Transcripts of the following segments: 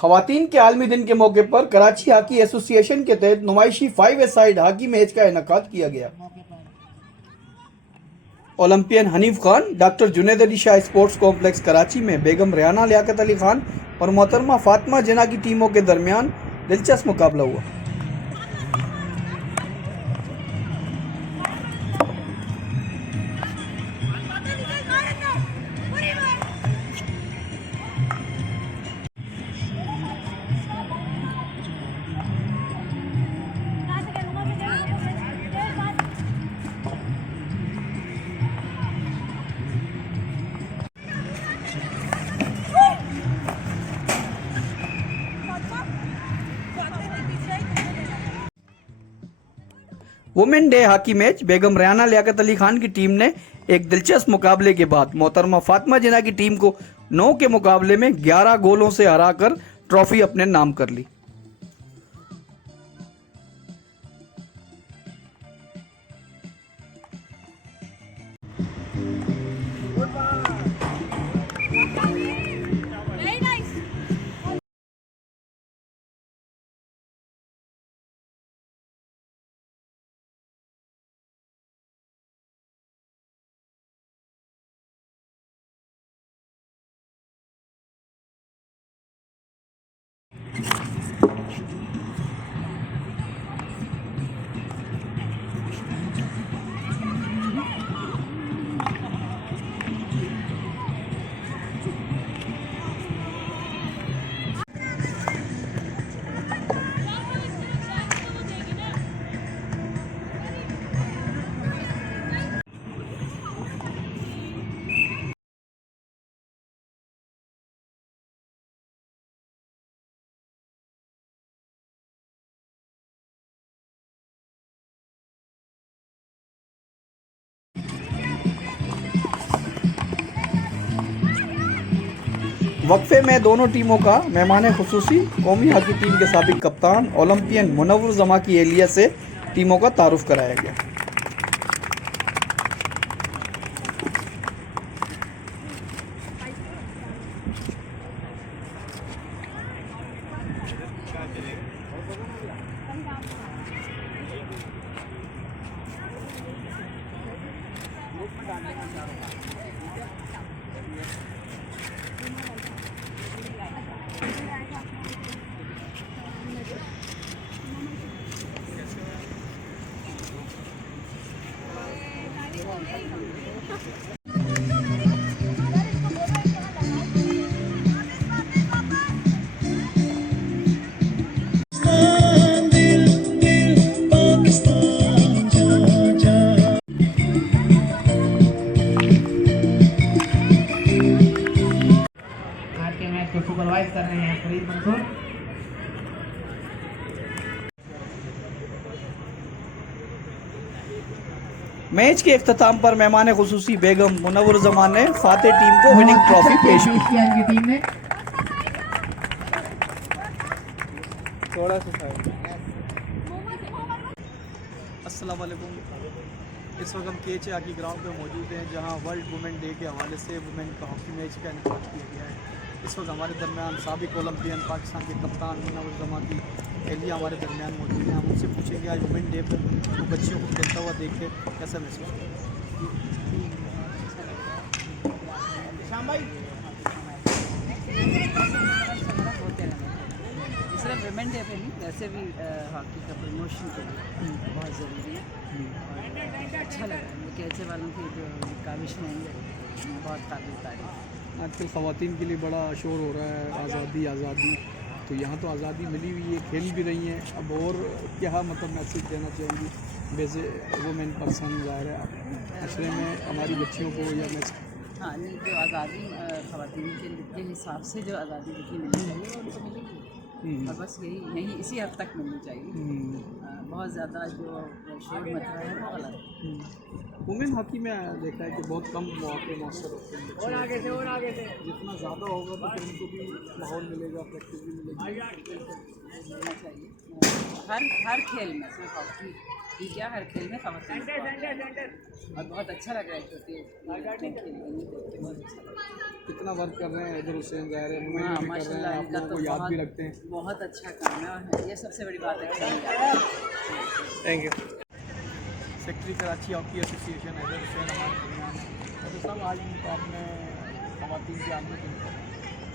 खवातीन के आलमी दिन के मौके पर कराची हॉकी एसोसिएशन के तहत नुमाइशी 5-ए-साइड हॉकी मैच का इनेकाद किया गया। Olympian Hanif Khan doctor Junaid Ali Shah sports complex Karachi में बेगम रेहाना लियाकत अली खान और मोहतरमा फातिमा जिन्ना की टीमों के दरमियान दिलचस्प मुकाबला हुआ। वुमेन डे हॉकी मैच बेगम रेहाना लियाकत अली खान की टीम ने एक दिलचस्प मुकाबले के बाद मोहतरमा फातिमा जिन्ना की टीम को 9 के मुकाबले में 11 गोलों से हराकर ट्रॉफी अपने नाम कर ली। वक्फे में दोनों टीमों का मेहमान खुसूसी कौमी हॉकी टीम के साबिक कप्तान ओलंपियन मुनव्वर जमा की एहलिया से टीमों का तारुफ कराया गया। सुपरवाइज कर रहे हैं फरीद मंसूर। मैच के इख्तिताम पर मेहमान खुसूसी बेगम मुनव्वर जमा ने फातेह टीम को विनिंग ट्रॉफी पेश की। टीम ने थोड़ा सा अस्सलाम वालेकुम। इस वक्त हम केचे हॉकी ग्राउंड पे मौजूद हैं जहां वर्ल्ड वुमेन डे के हवाले से वुमेन का हॉकी मैच का इनेकाद किया गया है। इस वक्त हमारे दरमियान साबिक ओलंपियन पाकिस्तान के कप्तान मुनव्वर जमा की एहलिया हमारे दरमियान मौजूद हैं। हम उनसे पूछेंगे आज वुमेन डे पर वो बच्चियों को खेलता हुआ देख के कैसा महसूस हुआ। सिर्फ वुमेन डे पे नहीं, वैसे भी हॉकी का प्रमोशन के लिए बहुत ज़रूरी है। और अच्छा लगा मुझे कैचे वालों की जो काविश में बहुत काबिल तारीफ। आजकल ख़वातीन के लिए बड़ा शोर हो रहा है आज़ादी आज़ादी, तो यहाँ तो आज़ादी मिली हुई है, खेल भी रही हैं। अब और क्या मतलब मैसेज देना चाहेंगी वैसे वुमेन पर्सन ज़ाहिर है अशरे में हमारी बच्चियों को या मैच? हाँ नहीं, जो आज़ादी ख़वातीन के हिसाब से जो आज़ादी देखी मिलनी चाहिए वो उनको मिलेगी और बस यही इसी हद तक मिलनी चाहिए। बहुत ज़्यादा जो शोर मच रहा है वो गलत है। वुमेन हॉकी में देखा है कि बहुत कम मौके मौसर होते हैं बच्चे होते हैं। जितना ज़्यादा होगा तो फिर उनको भी माहौल मिलेगा, प्रैक्टिस भी मिलेगी। होना चाहिए हर खेल में, सिर्फ हॉकी ही क्या, हर खेल में खवातीन और बहुत अच्छा लग रहा है क्योंकि खेल रही है, बहुत अच्छा लग रहा है। कितना वर्क कर रहे हैं इधर हुसैन ज़ाहिर है, वुमेन हाँ भी कर रहे माशाल्लाह, हैं, आप इनका लोगों तो को याद भी रखते हैं। बहुत अच्छा काम है, ये सबसे बड़ी बात है। Thank you. Secretary Karachi hockey association है इधर हुसैन हमारे दरमियान है। तो सब आज आपने खवातीन के आदमी के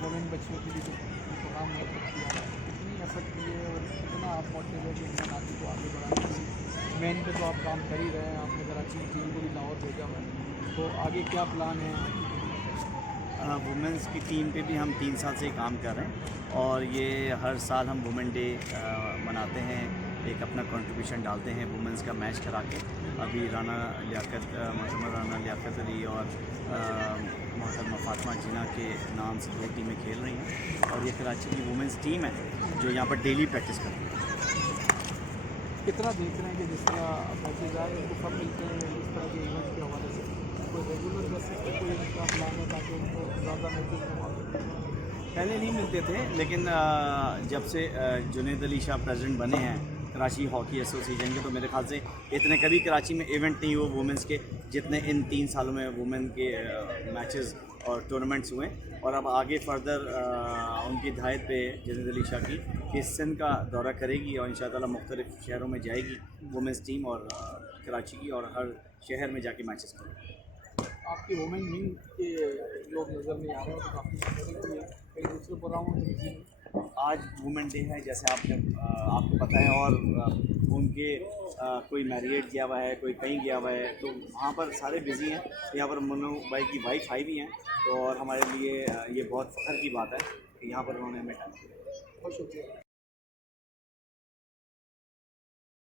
वुमेन बच्चियों के लिए जो प्रोग्राम किया है, कितनी एफर्ट की है और कितना आप मोटिवेट है वुमेन हॉकी को आगे बढ़ाने के लिए। मेन पे तो आप काम कर ही रहे हैं, आपने कराची की टीम को भी लाहौर भेजा हुआ है, तो आगे क्या प्लान है? वुमेंस की टीम पे भी हम 3 साल से काम कर रहे हैं और ये हर साल हम वुमेन डे मनाते हैं, एक अपना कंट्रीब्यूशन डालते हैं वुमेंस का मैच करा के। अभी राना लियाकत अली और मोहतरमा फातिमा जिना के नाम से 2 टीमें खेल रही हैं और ये कराची की वुमेंस टीम है जो यहाँ पर डेली प्रैक्टिस करती है। कितना देख रहे हैं कि जिस तरह मैचेज आ रहे हैं उनको कब मिलते हैं इस तरह के इवेंट के हवाले से? कोई रेगुलर बेसिस पे कोई इनका प्लान है ताकि उनको ज़्यादा मैचेज में मौका मिले? पहले नहीं मिलते थे, लेकिन जब से जुनैद अली शाह प्रेसिडेंट बने हैं कराची हॉकी एसोसिएशन के, तो मेरे ख्याल से इतने कभी कराची में इवेंट नहीं हुए वुमेंस के जितने इन 3 सालों में वुमेन के मैचेस और टूर्नामेंट्स हुए। और अब आगे फर्दर उनकी हिदायत पे जुनैद अली शाह की कि सिंध का दौरा करेगी और इंशाअल्लाह मुख्तलिफ शहरों में जाएगी वुमेंस टीम और कराची की, और हर शहर में जाके मैचेस करेगी। आपकी वुमेन विंग के लोग नज़र नहीं आ रहे हैं तो काफ़ी समय है कई दूसरे प्रोग्रामों में। आज वुमेन डे है जैसे आपको पता है, और उनके कोई मैरिड गया हुआ है, कोई कहीं गया हुआ है, तो वहाँ पर सारे बिज़ी हैं। यहाँ पर मनु भाई की वाइफ आई भी हैं, तो और हमारे लिए ये बहुत फ़ख्र की बात है कि यहाँ पर उन्होंने हमें टाइम दिया। बहुत शुक्रिया।